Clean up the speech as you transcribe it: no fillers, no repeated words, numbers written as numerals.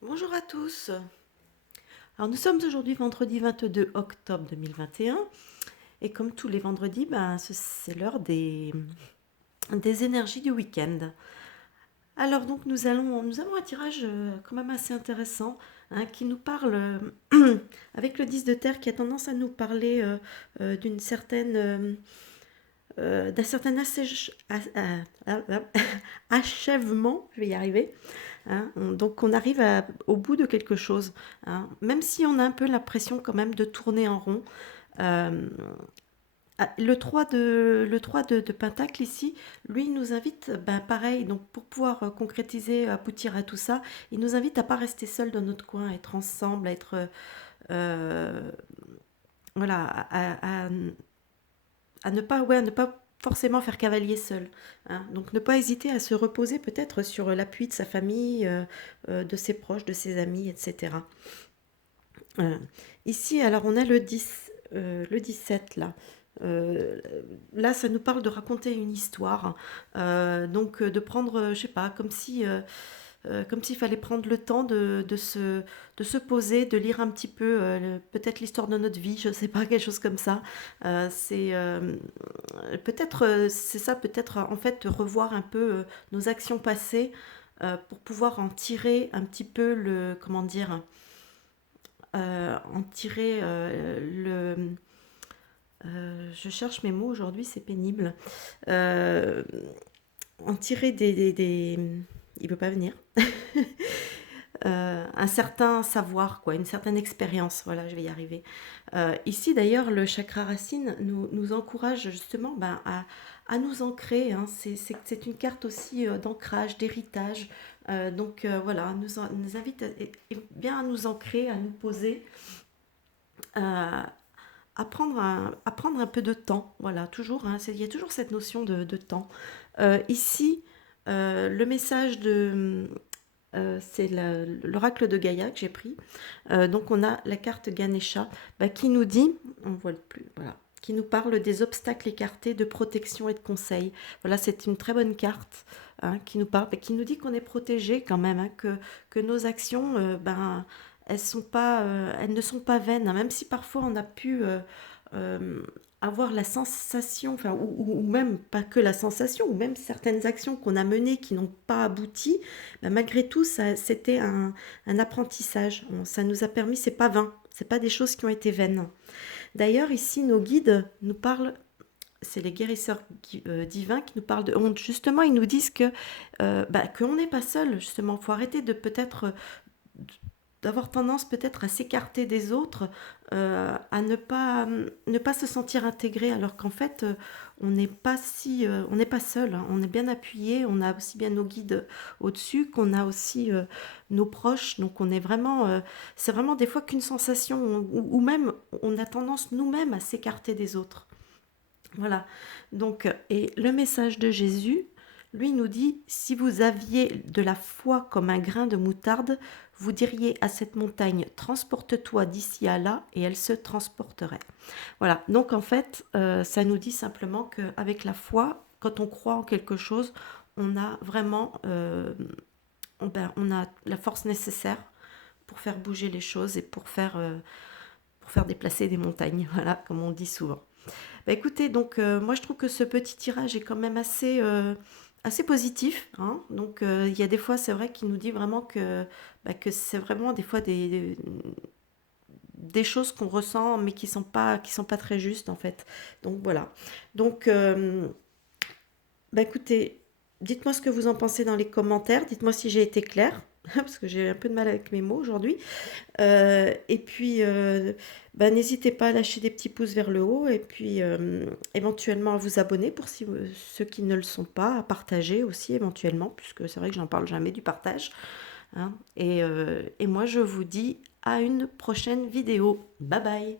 Bonjour à tous. Alors nous sommes aujourd'hui vendredi 22 octobre 2021 et comme tous les vendredis, c'est l'heure des énergies du week-end. Alors donc nous avons un tirage quand même assez intéressant, qui nous parle avec le 10 de terre qui a tendance à nous parler d'une certaine d'un certain achèvement, je vais y arriver, hein. Donc on arrive au bout de quelque chose, hein. Même si on a un peu l'impression quand même de tourner en rond. Euh, le 3 de Pentacle ici, lui, il nous invite, pareil, donc pour pouvoir concrétiser, aboutir à tout ça, il nous invite à pas rester seul dans notre coin, à être ensemble, à être, euh, voilà, à ne pas, ouais, à ne pas forcément faire cavalier seul, hein. Donc ne pas hésiter à se reposer peut-être sur l'appui de sa famille, de ses proches, de ses amis, etc. Euh, Ici, alors on a le 17 là. Euh, Là, ça nous parle de raconter une histoire, donc de prendre, je sais pas, comme s'il fallait prendre le temps de se poser, de lire un petit peu, peut-être l'histoire de notre vie, je ne sais pas, quelque chose comme ça. C'est peut-être, c'est ça, peut-être en fait revoir un peu nos actions passées pour pouvoir en tirer un petit peu comment dire, en tirer je cherche mes mots aujourd'hui, c'est pénible. Euh, En tirer il veut pas venir. Un certain savoir, quoi, une certaine expérience. Voilà, je vais y arriver. Ici, d'ailleurs, le chakra racine nous encourage justement à nous ancrer, hein. C'est une carte aussi d'ancrage, d'héritage. Donc voilà, nous invite bien à nous ancrer, à nous poser, euh, à prendre un peu de temps. Voilà, toujours, hein, il y a toujours cette notion de temps. Ici, le message c'est l'oracle de Gaïa que j'ai pris. Donc on a la carte Ganesha, qui nous dit, on voit le plus, voilà, qui nous parle des obstacles écartés, de protection et de conseil. Voilà, c'est une très bonne carte, hein, qui nous parle, qui nous dit qu'on est protégé quand même, hein, que nos actions, elles ne sont pas vaines, hein, même si parfois on a pu euh, avoir la sensation, enfin, ou même pas que la sensation, ou même certaines actions qu'on a menées qui n'ont pas abouti, malgré tout, c'était un apprentissage. Ça nous a permis, c'est pas vain, c'est pas des choses qui ont été vaines. D'ailleurs, ici, nos guides nous parlent, c'est les guérisseurs divins qui nous parlent de honte. Justement, ils nous disent qu'on n'est pas seul. Justement, il faut arrêter de peut-être d'avoir tendance peut-être à s'écarter des autres, à ne pas se sentir intégré, alors qu'en fait, on n'est pas seul, hein. On est bien appuyé, on a aussi bien nos guides au-dessus qu'on a aussi nos proches, donc on est vraiment, c'est vraiment des fois qu'une sensation, ou même on a tendance nous-mêmes à s'écarter des autres. Voilà. Donc, et le message de Jésus, lui, nous dit, si vous aviez de la foi comme un grain de moutarde, vous diriez à cette montagne, transporte-toi d'ici à là, et elle se transporterait. Voilà. Donc, en fait, ça nous dit simplement qu'avec la foi, quand on croit en quelque chose, on a vraiment, on a la force nécessaire pour faire bouger les choses et pour faire déplacer des montagnes. Voilà, comme on dit souvent. Écoutez, donc moi je trouve que ce petit tirage est quand même assez positif, hein. Donc il y a des fois, c'est vrai qu'il nous dit vraiment que c'est vraiment des fois des choses qu'on ressent, mais qui sont pas très justes en fait. Donc voilà. Donc écoutez, dites-moi ce que vous en pensez dans les commentaires. Dites-moi si j'ai été claire, parce que j'ai un peu de mal avec mes mots aujourd'hui. Et puis, n'hésitez pas à lâcher des petits pouces vers le haut et puis éventuellement à vous abonner pour ceux qui ne le sont pas, à partager aussi éventuellement, puisque c'est vrai que j'en parle jamais du partage, hein. Et moi, je vous dis à une prochaine vidéo. Bye bye.